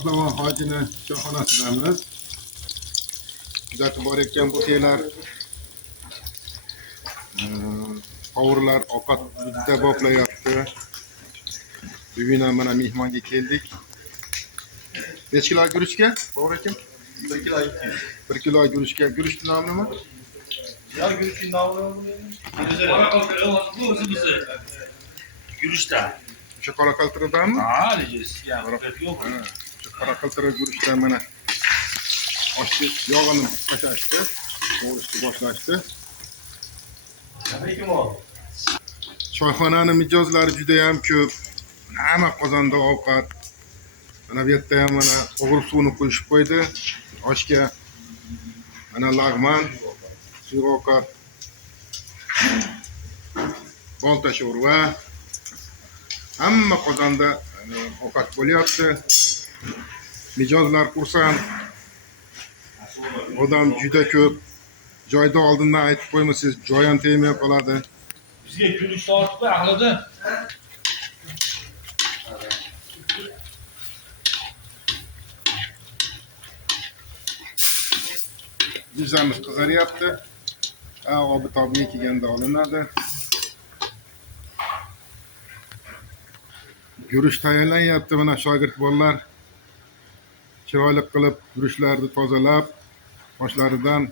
Pahlavon hojini choyxonasidamiz. Kuzatib borayotgan bo'lsanglar, qovurlar ovqat juda boplayapti. Bugun ham mana mehmonga keldik. Necha kilo guruchga? To'g'ri ekan? 1 kilo 200. 1 kilo guruchga. Guruchning nomi nima? Ya guruchning nomi o'zimizni. Guruchda. O'sha qoraqaltiridami? Ha, sizga yo'q. O'sha qoraqaltiri guruchdan mana oshni yog'ini tashlashdi, qo'rishni boshlashdi. Choyxonaning mijozlari juda ham ko'p. Hamma qozonda ovqat. Mana bu yerda ham mana o'g'il suvni qo'yishib qo'ydi. Oshga mana lag'man, suyuq ovqat, bolta sho'rva. Hamma qozonda ovqat bo'lyapti. Mijozlar xursand. Odam juda ko'p. Joyda oldindan aytib qo'ymasangiz, joy ham tegmay qoladi. Bizga guruch tortib ahlidan. Dizamiz qizaryapti. Obi tobiga kelganda olinadi. Guruch tayyorlanyapti. Mana shogird bolalar chiroyli qilib guruchlarni tozalab, boshlaridan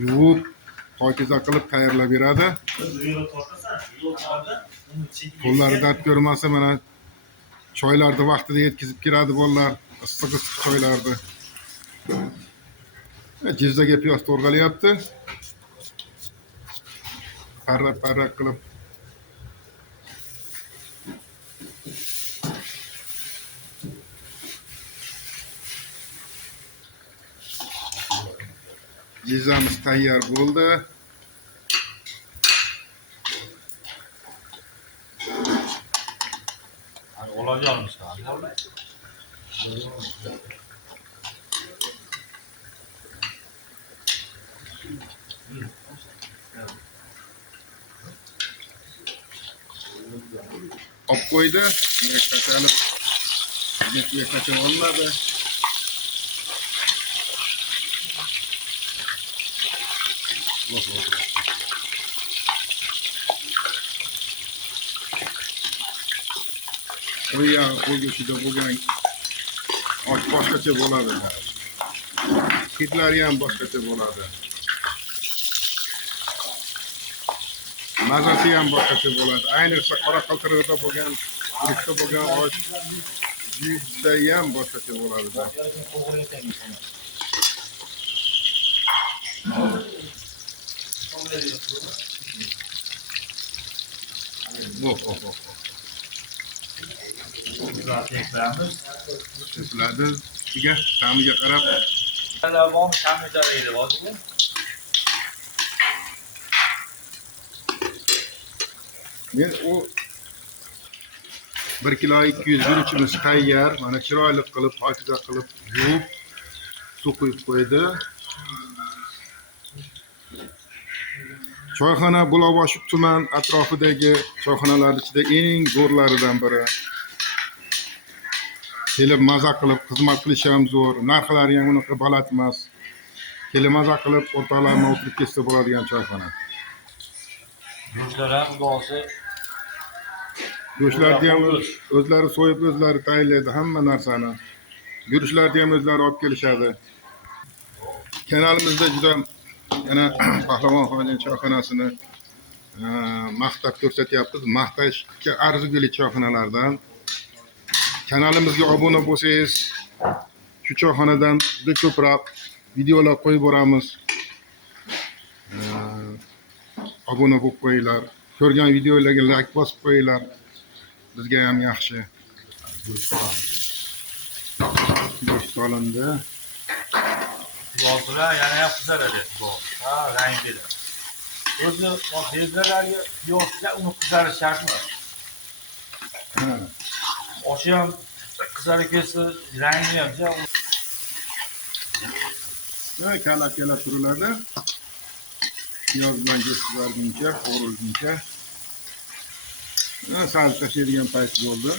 yuvib, pokiza qilib tayyorlab beradi. Qo'llari dard ko'rmasa mana choylarni vaqtida yetkazib kiradi bolalar, issiq choylarni. Jizzaga piyoz to'rg'alyapti. Parra qilib. Jizzamiz tayyor bo'ldi. Olacağım işte. Olib qo'ydi. Yakashib, yakashib olmadi. Qo'y go'shtida bo'lgan osh boshqacha bo'ladi. Hidlari ham boshqacha bo'ladi. Mazasi ham boshqacha bo'ladi. Ayniqsa qoraqaltirida bo'lgan, guruchda bo'lgan osh juda ham boshqacha bo'ladi. Tepiladi. Ustiga ta'miga qarab. Lavon ta'mida edi, hozir. Men o 1 kilo 200 guruchimiz tayyor. Mana chiroyli qilib, pokiza qilib yuvib, suv quyib qo'ydi. Choyxona Buloqboshi tuman atrofidagi choyxonalar ichida eng zo'rlaridan biri. Kelib maza qilib xizmat qilish ham zo'r. Narxlari ham unaqa baland emas. Kelib maza qilib o'rtoqlarga o'tirib ketsa bo'ladigan choyxona. Guruchlar ham go'si. Go'shtlarni ham o'zlari so'yib, o'zlari tayyorlaydi hamma narsani. Guruchlarni ham o'zlari olib kelishadi. Kanalimizda juda yana Pahlavon hojini choyxonasini maqtab ko'rsatyapmiz. Maqtashga arzigulik choyxonalardan. Kanalimizga obuna bo'lsangiz, shu choyxonadan juda ko'proq videolar qo'yib boramiz. Obuna bo'lib qo'yinglar. Ko'rgan videolarga like bosib qo'yinglar. Bizga ham yaxshi. Go'sht solindi. Go'shtlar yana ham qizaradi. Ha, rangida. O'zi bezlarga piyozni uni qizarish shartmi? Ha. Oshi ham qizarib ketsa, rangi ham Kala turiladi. Piyoz bilan go'sht qizarguncha, qovurilguncha. Sal tashlaydigan payt bo'ldi.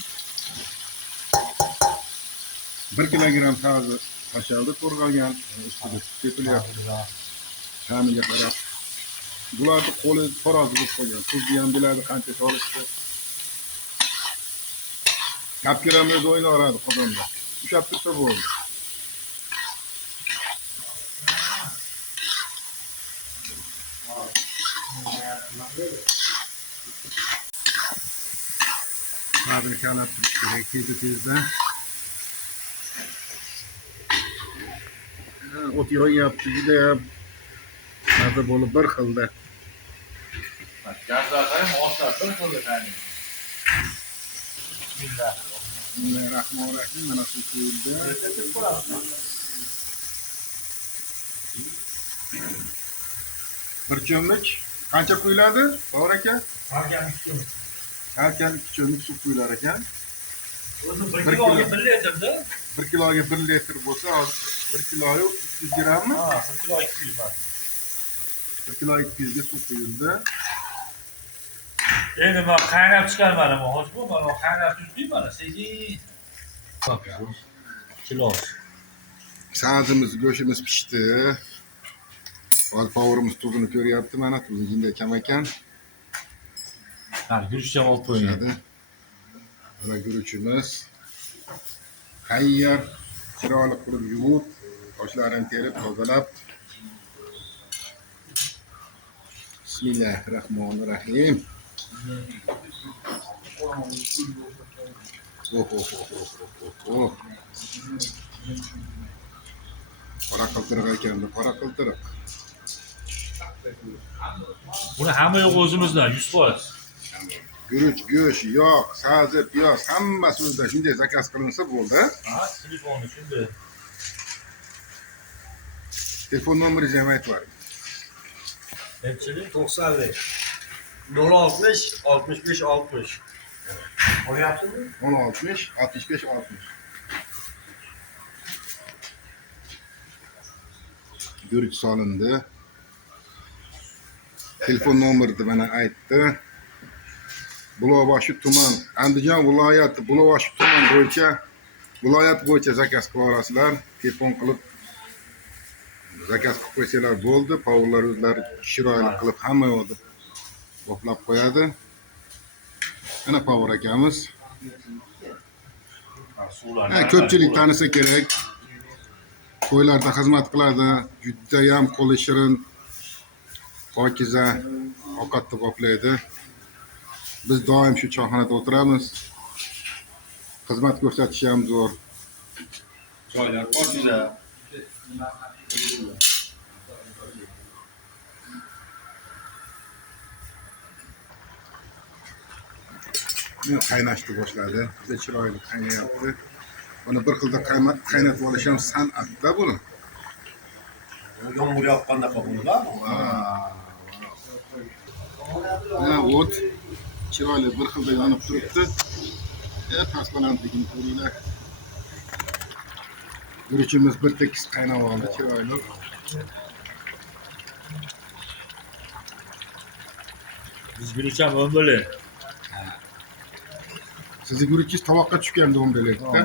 1 kilogram tazi tashaldi to'rg'algan, ustida sepilyapti. Ta'miga qarab. Bularni qo'li tarozi bo'lib qolgan. Tuzni ham biladi qancha solishdi. Kapkiramni o'ynaveradi qozonda. Ushab tursa bo'ldi. Ta'zini kalab turish kerak tezda. O't yoyapti juda ham maza bo'lib bir xilda. Gazlar ham oshlar bir xilda tani. Bismillahirrahmanirrahim. Mana shu quyildi. Bir cho'mich qancha quyiladi? Bor aka? Har kam 2 cho'mich suv quyilar ekan. O'zi 1 kiloga 1 litrda. 1 kiloga 1 litr bo'lsa, hozir 1 kiloga 300 grammmi? Ha, 1 kilo 200 bor. 1 kilo 200 ga suv quyildi. Endi men qaynab chiqarmadim, hozir bu mana qaynab turibdi mana, sekin. Kilo. Sazimiz, go'shtimiz pishdi. Hozir povrimiz tuzini ko'ryapti, mana tuzi jinday kam ekan. Ha, guruchcha olib qo'yadi. Mana guruchimiz tayyor, chiroyli qilib yuvib, toshlarini terib, tozalab. Bismillahirrahmanirrahim. Oh. Qora qiltiriq ekan, qora qiltiriq. Buni hamma yo'q o'zimizdan 100%. Guruch, go'sht, yog', sazi, piyoz hammasi o'zida shunday zakaz qilinsa bo'ldi. Ha, telefonni shunday. Telefon nomeringizni ham aytib bering. Nechilik? 95 060 65 60. Olyapsizmi? 1060 65 60. Guruch solindi. Telefon nomerini mana aytdi. Buloqboshi tuman, Andijon viloyati Buloqboshi tuman bo'yicha viloyat bo'yicha zakaz qila olasizlar. Telefon qilib zakaz qilib qo'ysanglar bo'ldi. Povurlar o'zlari chiroyli qilib hamma yo'lda qoplab qo'yadi. Mana povur akamiz. Ko'pchilik tanisa kerak. To'ylarda xizmat qiladi. Juda ham qo'li shirin, pokiza ovqatni qoplaydi. Biz doim shu choyxonada o'tiramiz. Xizmat ko'rsatish ham zo'r. Joylar pokiza. Qaynashni boshladi. Juda chiroyli qaynayapti. Buni bir xilda qaynatib olish ham san'atda buni. Yomg'ir yoqqanda qolganda. Mana o't chiroyli bir xilda yonib turibdi. Taslananligini ko'ringlar. Guruchimiz bir tekis qaynab oldi, chiroyli. Biz gurucham o'mbili. Sizni guruchingiz tovoqqa tushganda o'mbelaydi-da.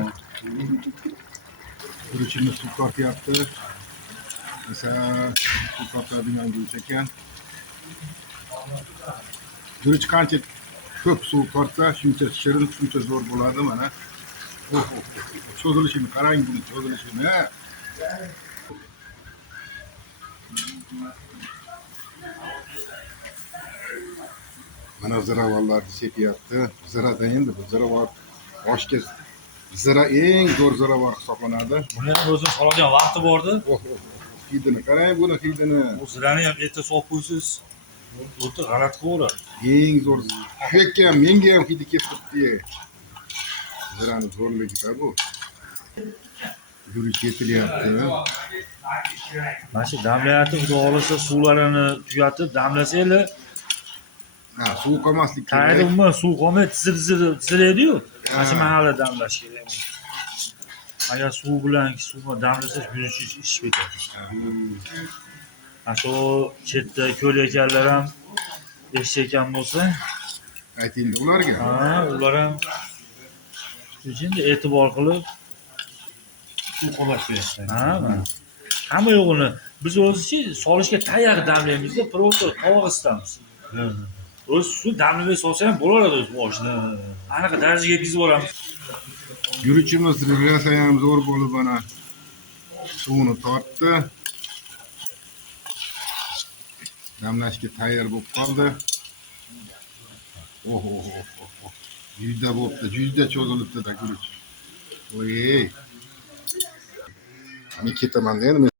Guruchimiz suv tortyapti. Mesela suv tortadigan guruch ekan. Guruch qancha ko'p suv tortsa, shuncha shirin, shuncha zo'r bo'ladi mana. Cho'zilishini qarang, buni cho'zilishini. Mana ziravorlarni sepyapti. Ziradan endi bu ziravor oshga zira eng zo'r ziravor hisoblanadi. Bunlarning o'zini soladigan vaqti bordi. Hidini qarang, buni hidini. Bu zirani ham erta solib qo'ysiz. O'ta g'alati qilaveradi. Eng zo'r. Shu ham menga ham hidi kelib turibdi. Zirani zo'rligida bu. Guruch yetilyapti. Mana shu damlayapti, xudo xolasa suvlarini tugatib damlasanglar, Ha, suv qolmaslik tayda kerak. umuman suv qolmay tiziladi-yu. Mana shu mahalla damlash kerak. Agar suv bilan damlasangiz guruch ichib ketadi. Mana shu chetda ko'l ekanlar ham eshitgan bo'lsa, Ayting ularga. ha, ular ham shunday e'tibor qilib suv qo'llash kerak. Ha, mana. Hamma yo'g'ini biz o'zichi solishga tayyor damlaymizda, просто tovoq isitamiz. O'zi suv damlamay solsa ham bo'laveradi o'zi oshni. Anaqa darajaga yetkazib yuboramiz. Yuruvchimiz rosa ham zo'r bo'lib mana suvni tortdi. Damlashga tayyor bo'lib qoldi. Oho. Juda bo'pti, juda cho'zilibdi-da guruch. Voy. Men ketaman endi.